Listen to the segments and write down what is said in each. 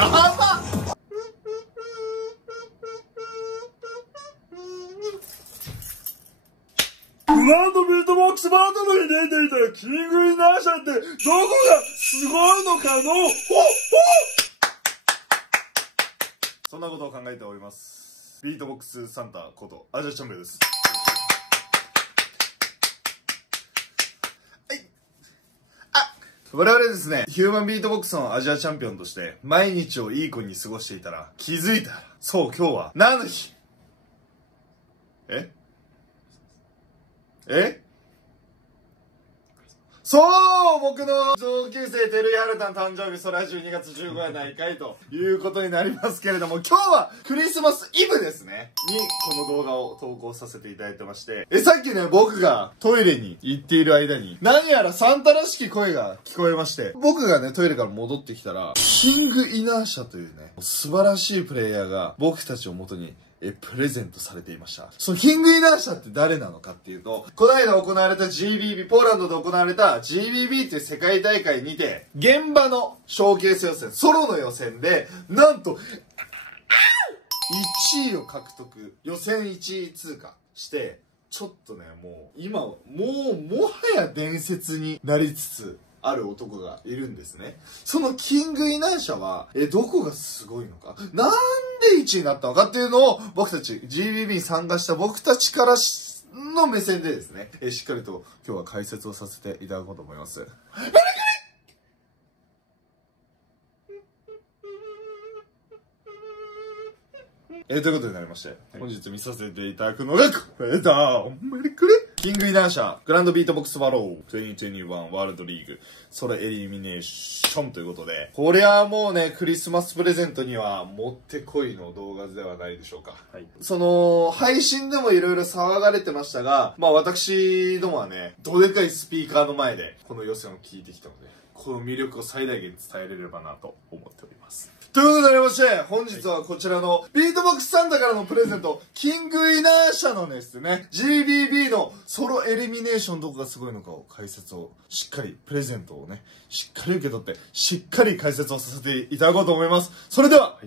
やばっ。グランドビートボックスバトルに出ていたキングイナーシャってどこがすごいのかのほっほっ。そんなことを考えております。ビートボックスサンタことアジアチャンピオンです。はい。我々ですね、ヒューマンビートボックスのアジアチャンピオンとして毎日をいい子に過ごしていたら気づいたら、そう今日は何の日？そう僕の同級生照井春太の誕生日、それは12月15日やないかいということになりますけれども、今日はクリスマスイブですねにこの動画を投稿させていただいてまして、さっきね僕がトイレに行っている間に何やらサンタらしき声が聞こえまして、僕がねトイレから戻ってきたらキングイナーシャというね素晴らしいプレイヤーが僕たちを元にプレゼントされていました。そのキングイナーシャって誰なのかっていうと、この間行われた GBB、ポーランドで行われた GBB っていう世界大会にて、現場のショーケース予選、ソロの予選で、なんと、1位を獲得、予選1位通過して、ちょっとね、もう、今は、もはや伝説になりつつ、ある男がいるんですね。そのキングイナーシャは、どこがすごいのか、なんで1位になったのかっていうのを、僕たち GBB に参加した僕たちからの目線でですね、しっかりと今日は解説をさせていただこうと思います。ということになりまして、本日見させていただくのがこれだ。おめでくれ。キングイナーシャグランドビートボックスバロー2021ワールドリーグソロエリミネーションということで、これはもうねクリスマスプレゼントにはもってこいの動画ではないでしょうか。はい、その配信でもいろいろ騒がれてましたが、まあ私どもはねどでかいスピーカーの前でこの予選を聞いてきたので、この魅力を最大限伝えれればなと思っております。ということになりまして、本日はこちらのビートボックスサンタからのプレゼント、キングイナーシャのですね、GBB のソロエリミネーションどこがすごいのかを解説をしっかり、プレゼントをね、しっかり受け取って、しっかり解説をさせていただこうと思います。それでは、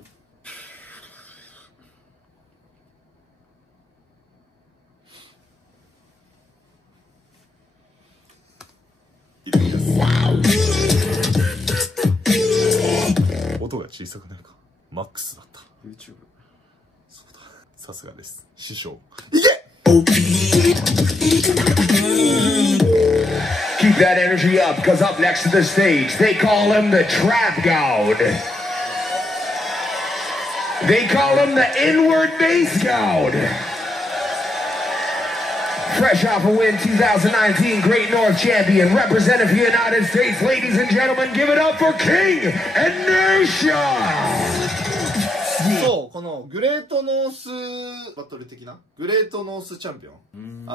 音が小さくなるか。マックスだった。YouTube。そうだ。さすがです。師匠。いけ！ Keep that energy up, because up next to the stage, they call him the Trap God. They call him the Inward Bass God. Fresh off a win 2019 Great North Champion, representative of the United States, ladies and gentlemen, give it up for King Inertia! そう、このグレートノースバトル的なグレートノースチャンピオン。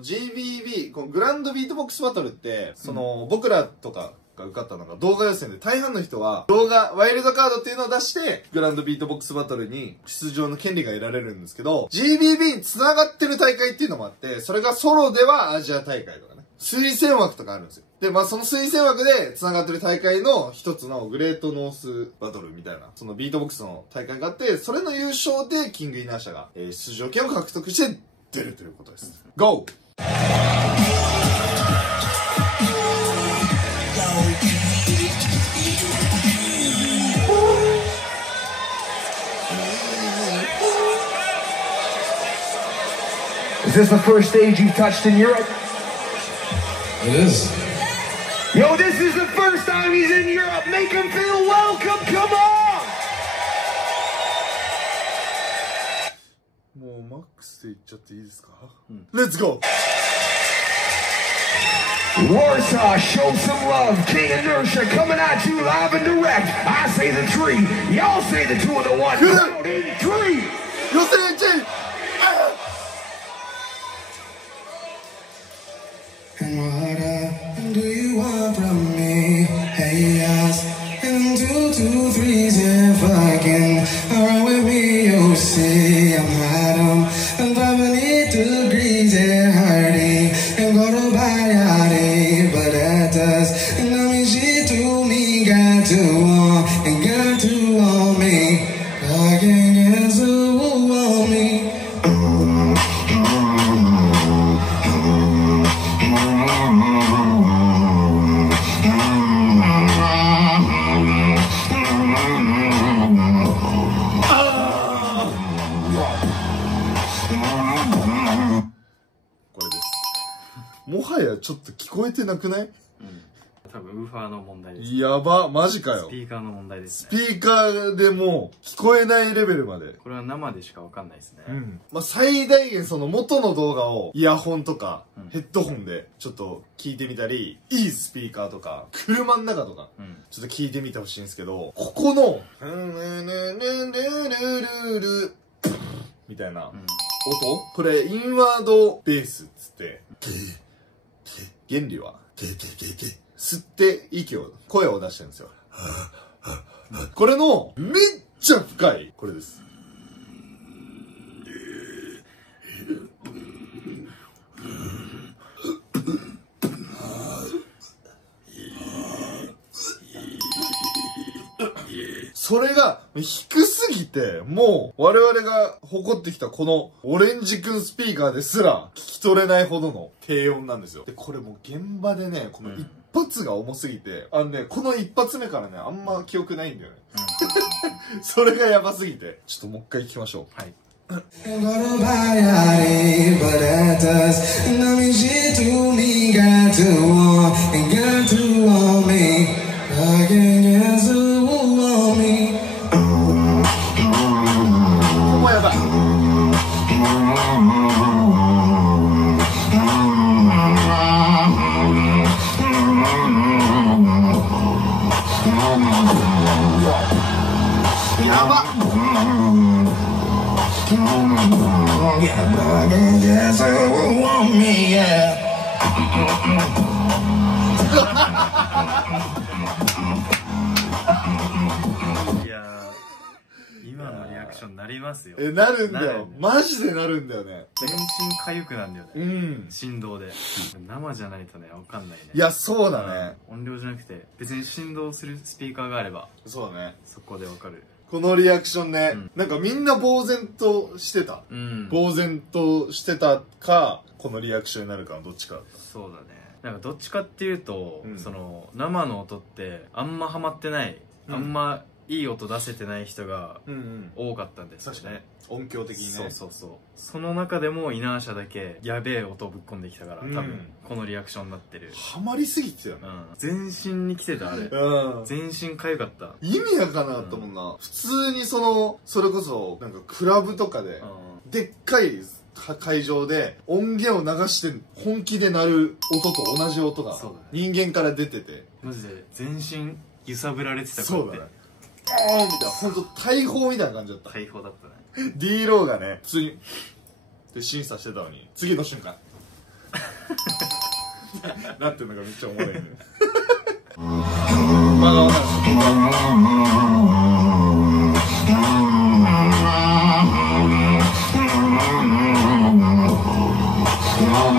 GBB、このグランドビートボックスバトルって、その、僕らとかが受かったのが動画予選で、大半の人は動画、ワイルドカードっていうのを出して、グランドビートボックスバトルに出場の権利が得られるんですけど、GBB に繋がってる大会っていうのもあって、それがソロではアジア大会とかね、推薦枠とかあるんですよ。で、まあその推薦枠で繋がってる大会の一つのグレートノースバトルみたいな、そのビートボックスの大会があって、それの優勝でキングイナーシャが、出場権を獲得して出るということです。GO! Is this the first stage you've touched in Europe? It is. Yo, this is the first time he's in Europe. Make him feel welcome. Come on! もうマックスでいっちゃっていいですか？Let's go! Warsaw, show some love. King Inertia coming at you live and direct. I say the 3, y'all say the 2 and the 1. Count in 3. You say it, And what do you want from me? Hey, yes. And 2, 2, 3s if I can. Run with me, you'll see I'm hot. And 5 degrees and hardy. And go to body, but that does. And I mean, she told me, got to want, and got to want. えてなくない？多分ウーファーの問題です。やば、マジかよ。スピーカーの問題ですね。スピーカーでもう聞こえないレベルまで。これは生でしかわかんないですね。まあ最大限その元の動画をイヤホンとかヘッドホンでちょっと聞いてみたり、いいスピーカーとか車の中とかちょっと聞いてみてほしいんですけど、ここのみたいな音、これインワードベースっつって原理は吸って声を出してるんですよ。これのめっちゃ深いこれです。それが低すぎて、もう我々が誇ってきたこのオレンジくんスピーカーですら聞き取れないほどの低音なんですよ。で、これもう現場でね、この一発が重すぎて、この一発目からね、あんま記憶ないんだよね。それがやばすぎて。ちょっともう一回聞きましょう。はい。いやー、今のリアクションなりますよ。なるんだよ。マジでなるんだよね。全身痒くなんだよね。振動で。生じゃないとね、わかんないね。いや、そうだね。音量じゃなくて、別に振動するスピーカーがあれば。そうだね。そこでわかる。このリアクションね、なんかみんな呆然としてた。呆然としてたか、このリアクションになるかのどっちかだった。そうだね。なんかどっちかっていうと、その生の音ってあんまハマってない、あんまいい音出せてない人が多かったんですよね。確かに音響的にね。そうそうそう。その中でもイナーシャだけやべえ音ぶっ込んできたから、多分このリアクションになってる。ハマりすぎてたよね。全身に来てたあれ。全身かゆかった。意味やかなと思うな。普通にそれこそなんかクラブとかででっかい会場で音源を流して本気で鳴る音と同じ音が人間から出てて、マジで全身揺さぶられてた。そうだね。みたいな、ほんと大砲みたいな感じだった。大砲だったね。D ローがね、普通にで審査してたのに、次の瞬間なってんのがめっちゃおもろいね。真顔なんです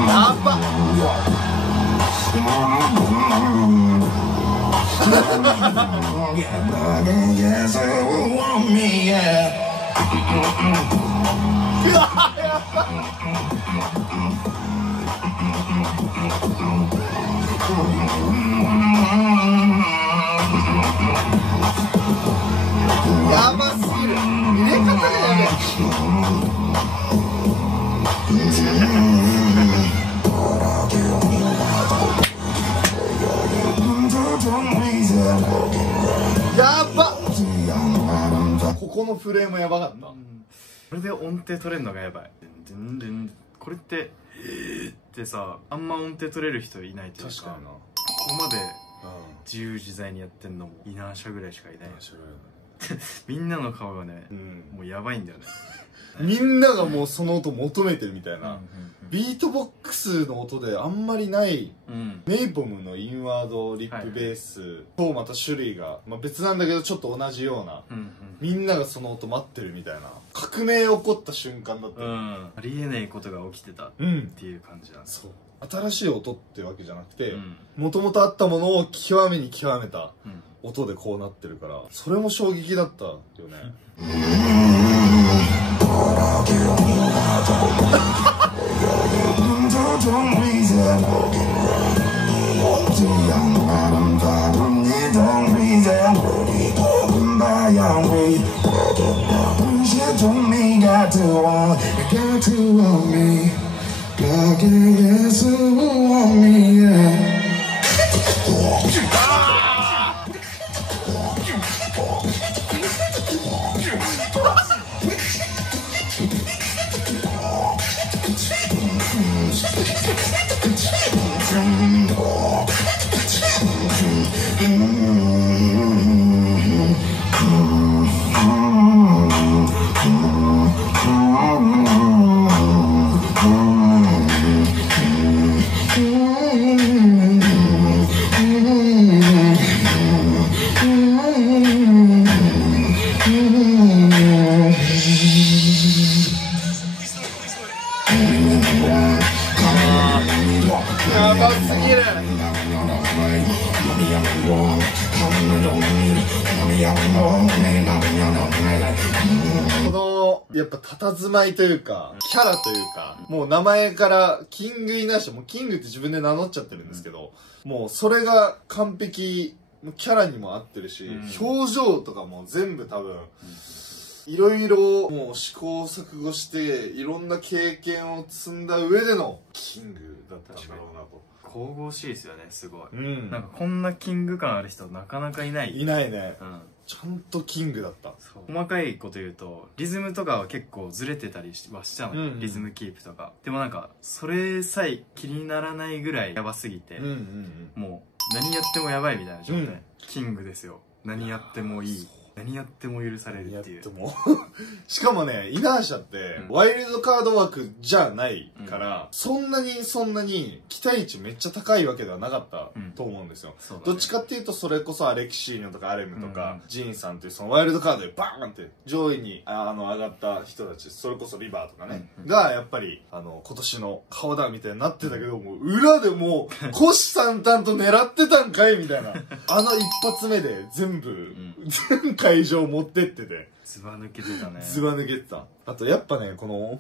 やばっ。やばすぎる。入れ方がやべえ。やばっ。ここのフレームやばかった。これで音程取れるのがやばい。これってってさ、あんま音程取れる人いないというか。確かにな。ここまで自由自在にやってんのもイナーシャぐらいしかいない。みんなの顔がね、もうやばいんだよね。みんながもうその音求めてるみたいな。ビートボックスの音であんまりない、メイポムのインワードリップベースとまた種類が、別なんだけどちょっと同じような、みんながその音待ってるみたいな革命起こった瞬間だった。ありえないことが起きてたっていう感じなんです。そう、新しい音ってわけじゃなくて、もともとあったものを極めに極めた音でこうなってるから、それも衝撃だったよね。Got to want me, yeah. このやっぱ佇まいというかキャラというか、もう名前からキングイナーシャ、もうキングって自分で名乗っちゃってるんですけど、もうそれが完璧、キャラにも合ってるし、表情とかも全部多分いろいろもう試行錯誤していろんな経験を積んだ上でのキングだったんだろうなと。神々しいですよね、すごい。なんかこんなキング感ある人なかなかいない。いないね。ちゃんとキングだった。細かいこと言うとリズムとかは結構ずれてたりはしたのよ、リズムキープとかでもなんかそれさえ気にならないぐらいヤバすぎて、もう何やってもヤバいみたいな状態、キングですよ。何やってもいい、何やっても許されるっていう。しかもね、イナーシャってワイルドカード枠じゃないから、そんなに期待値めっちゃ高いわけではなかったと思うんですよ。どっちかっていうとそれこそアレキシーニョとかアレムとかジーンさんっていうそのワイルドカードでバーンって上位に上がった人たち、それこそリバーとかねがやっぱり今年の顔だみたいになってたけど、もう裏でもう虎視眈々と狙ってたんかいみたいな、一発目で全会場持ってっててずば抜けてたね。ずば抜けてた。あとやっぱね、この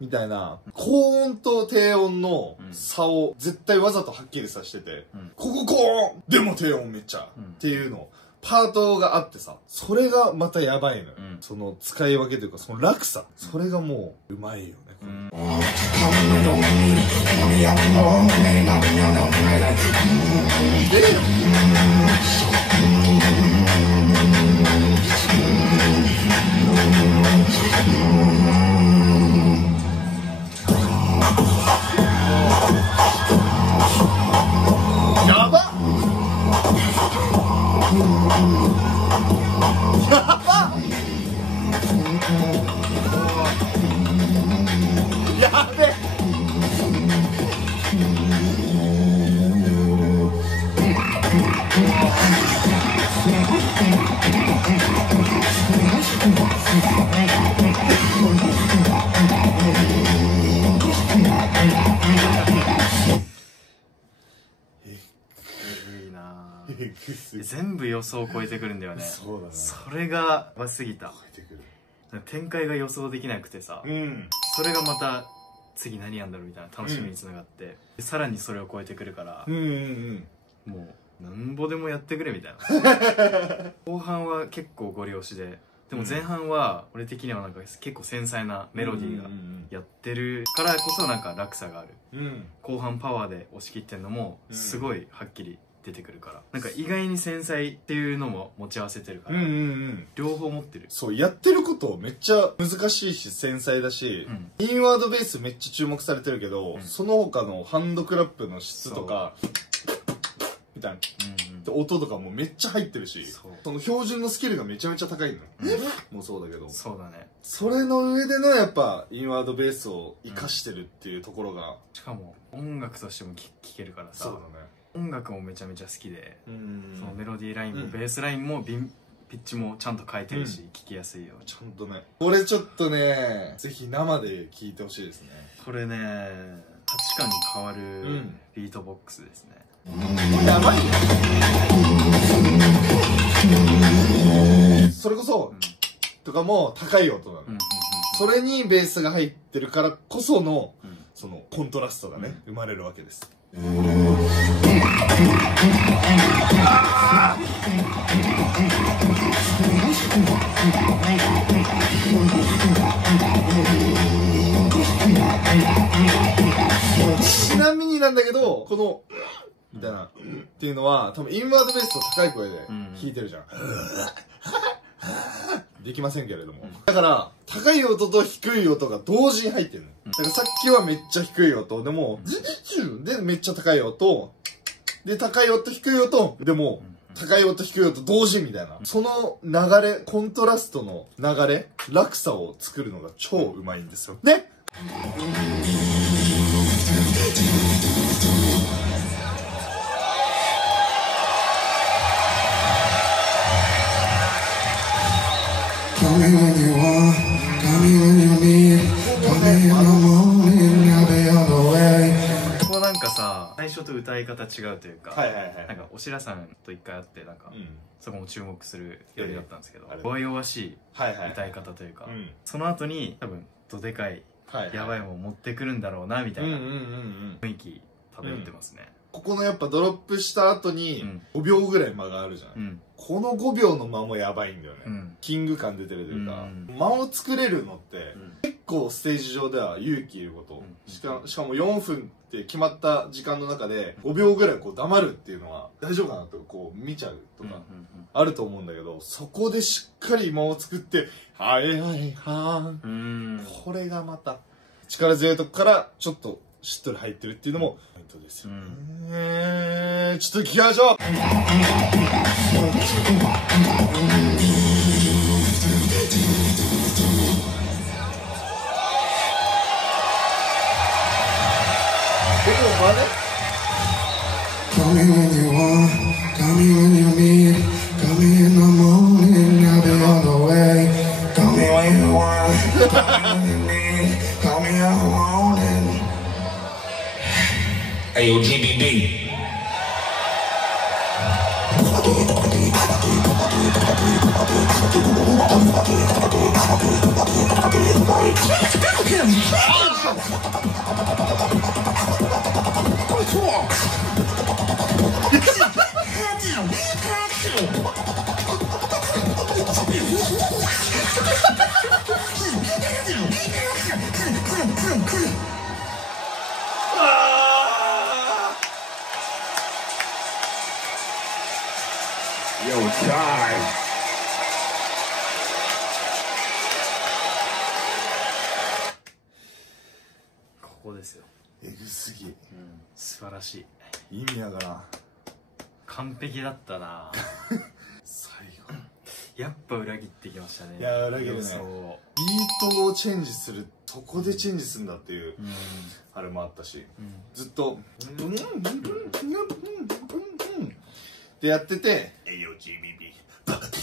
みたいな高音と低音の差を絶対わざとはっきりさせてて、ここ高音でも低音めっちゃっていうのパートがあってさ、それがまたやばいのよ、その使い分けというかその落差、それがもううまいよね。やばっやべっ全部予想を超えてくるんだよね。そうだね。それがやばすぎた。展開が予想できなくてさ、それがまた次何やんだろうみたいな楽しみにつながって、さらにそれを超えてくるから、もうなんぼでもやってくれみたいな。後半は結構ゴリ押しで、でも前半は俺的にはなんか結構繊細なメロディーがやってるからこそなんか落差がある、後半パワーで押し切ってんのもすごいはっきり出てくるから、なんか意外に繊細っていうのも持ち合わせてるから、両方持ってる。そう、やってることめっちゃ難しいし繊細だし、インワードベースめっちゃ注目されてるけど、その他のハンドクラップの質とかみたいな、音とかもめっちゃ入ってるし、その標準のスキルがめちゃめちゃ高いの、もうそうだけど、そうだね。それの上でのやっぱインワードベースを生かしてるっていうところが、しかも音楽としても聴けるからさ。そうだね。音楽もめちゃめちゃ好きで、そのメロディーラインもベースラインもピッチもちゃんと変えてるし、聴きやすいよ。ちゃんとね。これちょっとね、ぜひ生で聴いてほしいですね。これね、価値観に変わるビートボックスですね。やばいよ。それこそ、とかも高い音なの。それにベースが入ってるからこその、そのコントラストがね、生まれるわけです。ちなみになんだけど、このみたいなっていうのは多分インワードベースと高い声で弾いてるじゃん。できませんけれども、だから高い音と低い音が同時に入ってるの。だからさっきはめっちゃ低い音でもでめっちゃ高い音で、高い音低い音でも高い音低い音同時みたいな、その流れ、コントラストの流れ、落差を作るのが超うまいんですよね。Call me when you want, call me when you need, call me in the morning, I'll be on the way. ここなんかさ、最初と歌い方違違うというか、はいはいはい。なんかおしらさんと一回会ってなんか、うん。そこも注目するよりだったんですけど、あれ弱々しいはいはい。歌い方というか、うん。その後に多分どでかいはいはい。やばいもん持ってくるんだろうなみたいなうんうんうんうん。雰囲気漂ってますね。ここのやっぱドロップした後に5秒ぐらい間があるじゃん。うん。この5秒の間もやばいんだよね。うん。キング感出てるというか、うん間を作れるのって、うん結構ステージ上では勇気いること、うんしかも4分って決まった時間の中で5秒ぐらいこう黙るっていうのは大丈夫かなとこう見ちゃうとかあると思うんだけど、そこでしっかり間を作ってはいはいはうん。これがまた力強いとこからちょっとしっとり入ってるっていうのもポイントですよ、ちょっと聞きましょう。Call me when you want, call me when you need, call me in the morning, I'll be on the way. Call me when you want, call me when you need, call me in the morning. Ayo, GBB. Yo, time. ここですよ。えぐすぎ、素晴らしい。意味わからん。完璧だったな。最後やっぱ裏切ってきましたね。いや裏切るね予想を。ビートをチェンジするそこでチェンジするんだっていう、うん。あれもあったし、うん。ずっとってやってて「えいよ GBB バカテ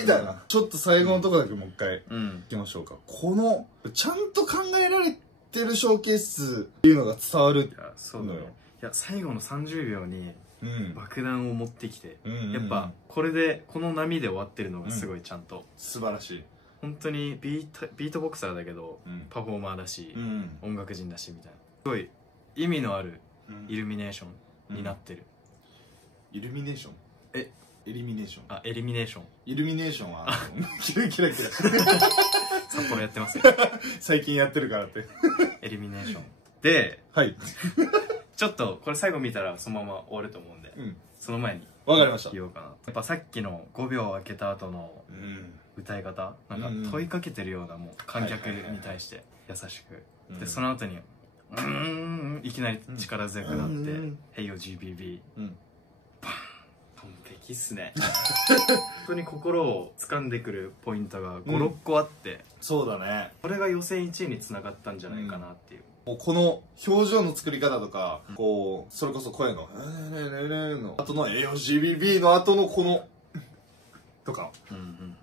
みたいな、ちょっと最後のとこだけもう一回うんいきましょうか。このちゃんと考えられてるショーケースっていうのが伝わるいや、そうだよ。いや、最後の30秒にうん爆弾を持ってきて、うんうんうんやっぱこれでこの波で終わってるのがすごいちゃんと、素晴らしい。本当にビートボクサーだけど、うんパフォーマーだし、うん音楽人だしみたいな、すごい意味のあるイイルミネーションになってる。ルミネーションえエリミネーションあ、エリミネーション。イルミネーションはキラキラキラ札幌やってますよ。最近やってるからってエリミネーションで、はいちょっとこれ最後見たらそのまま終わると思うんで、うんその前にわかりました。言おうかな。やっぱさっきの5秒空けた後のうん歌い方、なんか問いかけてるような、もう観客に対して優しく、でその後にいきなり力強くなって「Hey yo GBB」うん完璧っすね。本当に心を掴んでくるポイントが56個あって、そうだね。これが予選1位につながったんじゃないかなっていう。もうこの表情の作り方とか、こうそれこそ声のの後の AOGBB の後のこのとか、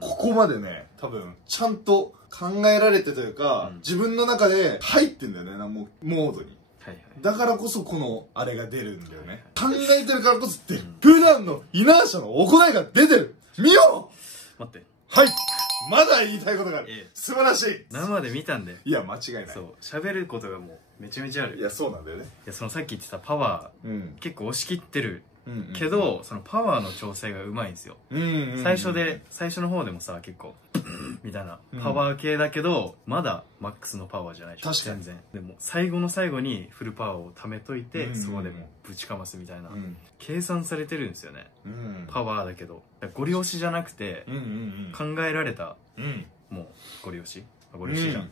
ここまでね多分ちゃんと考えられてというか、自分の中で入ってんだよね、もうモードに。はいはい。だからこそこのあれが出るんだよね。考えてるからこそって普段のイナーシャの行いが出てる。見よう。待って、はい、まだ言いたいことがある。ええ素晴らしい。生で見たんで。いや間違いない。そう、喋ることがもうめちゃめちゃある。いやそうなんだよね。いや、そのさっき言ってたパワうんー結構押し切ってるうんけど、そのパワーの調整がうまいんですよ。最初の方でもさ、結構みたいなパワー系だけど、まだマックスのパワーじゃないでしょ。確かに全然。でも最後の最後にフルパワーを貯めといて、うんそこでもうぶちかますみたいな、うん計算されてるんですよね。パワーだけどゴリ押しじゃなくて、考えられた、もうゴリ押しゴリ押しじゃん。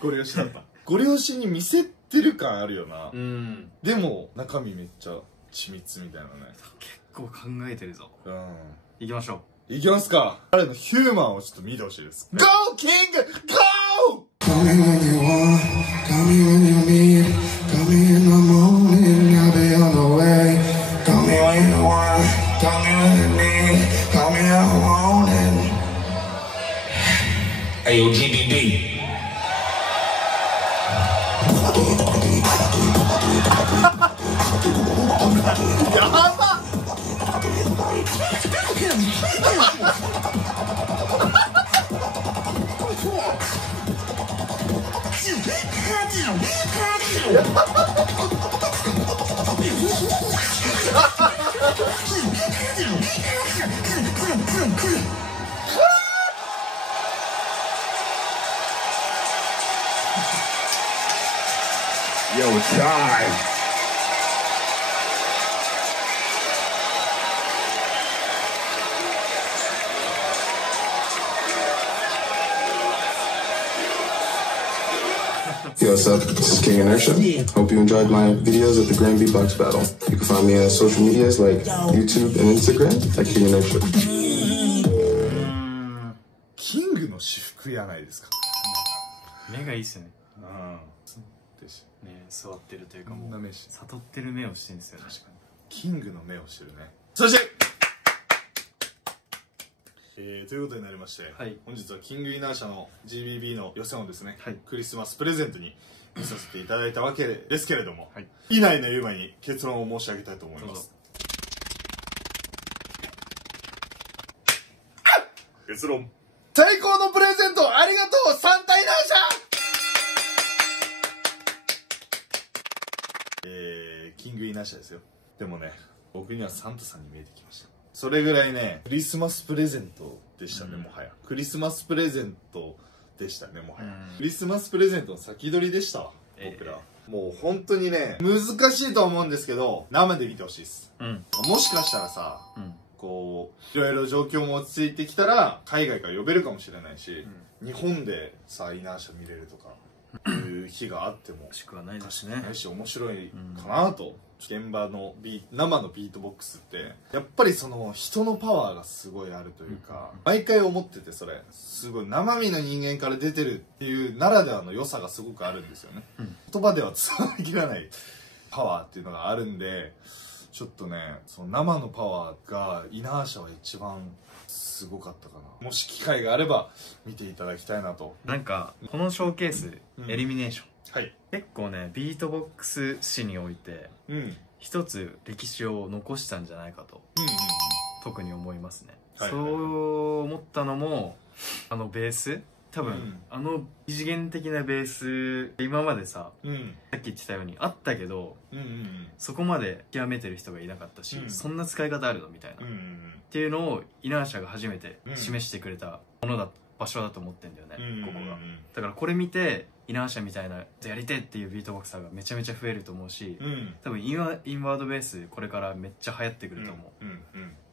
ゴリ押しだった。ゴリ押しに見せてる感あるよな。うんでも中身めっちゃ緻密みたいなね。結構考えてるぞ。うん行きましょう。いきますか。彼のヒューマンをちょっと見てほしいです。GO KING GO! Call me when you want, call me when you need, call me in the morning, I'll be on the way. Call me when you want, call me when you need, call me in the morning. Ayo GBB. Yo, time. Yo, what's up? This is King Inertia. Hope you enjoyed my videos at the Grand Beatbox Battle. You can find me on social medias like YouTube and Instagram at King Inertia. キングの私服やないですか。目がいいっすよね。でしね、座ってるというかもうこんな目して悟ってる目をしてるんですよね。キングの目をしてるね。そしてということになりまして、はい、本日はキングイナーシャの GBB の予選をですね、はい、クリスマスプレゼントに見させていただいたわけですけれども、はい、以内の言う前に結論を申し上げたいと思います。結論、最高のプレゼントありがとうサンタイナーシャ。キングイナーシャですよ。でもね、僕にはサンタさんに見えてきました。それぐらいね、クリスマスプレゼントでしたね、もはや。クリスマスプレゼントでしたね、もはや。クリスマスプレゼントの先取りでしたわ、僕ら。もう本当にね、難しいと思うんですけど、生で見てほしいです。もしかしたらさ、こう、いろいろ状況も落ち着いてきたら、海外から呼べるかもしれないし、日本でさ、イナーシャ見れるとか、いう日があっても、しくはないですね。ないし、面白いかなと。現場の生のビートボックスってやっぱりその人のパワーがすごいあるというか、毎回思ってて、それすごい生身の人間から出てるっていうならではの良さがすごくあるんですよね。言葉では伝わりきらないパワーっていうのがあるんで、ちょっとね、その生のパワーがイナーシャは一番すごかったかな。もし機会があれば見ていただきたいなと。なんかこのショーケース、エリミネーション、はい、結構ねビートボックス史において、一つ歴史を残したんじゃないかと、特に思いますね。そう思ったのもあのベース、多分、あの異次元的なベース今までさ、さっき言ってたようにあったけど、そこまで極めてる人がいなかったし、そんな使い方あるのみたいな、っていうのをイナーシャが初めて示してくれたものだ、場所だと思ってんだよね、ここが。だからこれ見てイナーシャみたいなやりてっていうビートボクサーがめちゃめちゃ増えると思うし、多分インワードベースこれからめっちゃ流行ってくると思う、っ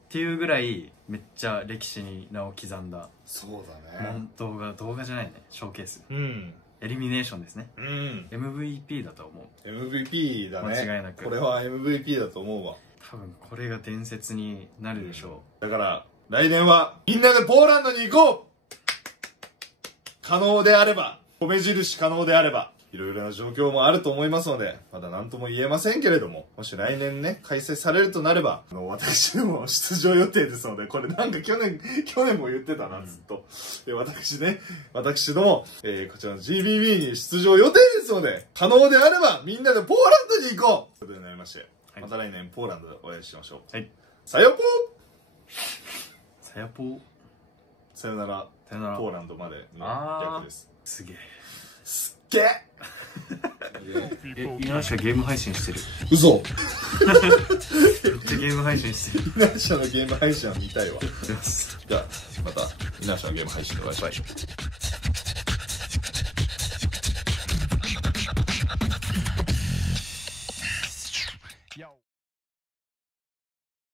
ていうぐらいめっちゃ歴史に名を刻んだ、そうだね、動画じゃないね、ショーケース、エリミネーションですね。MVP だと思う。 MVP だね、間違いなく。これは MVP だと思うわ。多分これが伝説になるでしょう。だから来年はみんなでポーランドに行こう。可能であれば、米印可能であれば、いろいろな状況もあると思いますので、まだ何とも言えませんけれども、もし来年ね、開催されるとなれば、私でも出場予定ですので、これなんか去年も言ってたな、ずっと。私ども、こちらの GBB に出場予定ですので、可能であれば、みんなでポーランドに行こうということになりまして、また来年ポーランドでお会いしましょう。はい。さよぽー。さよぽー。さよなら。ポーランドまでの役です。すげえ。すっげえ。イナーシャゲーム配信してる。嘘。めっちゃゲーム配信してる。イナーシャのゲーム配信は見たいわ。じゃあまたイナーシャのゲーム配信でお会いしましょう。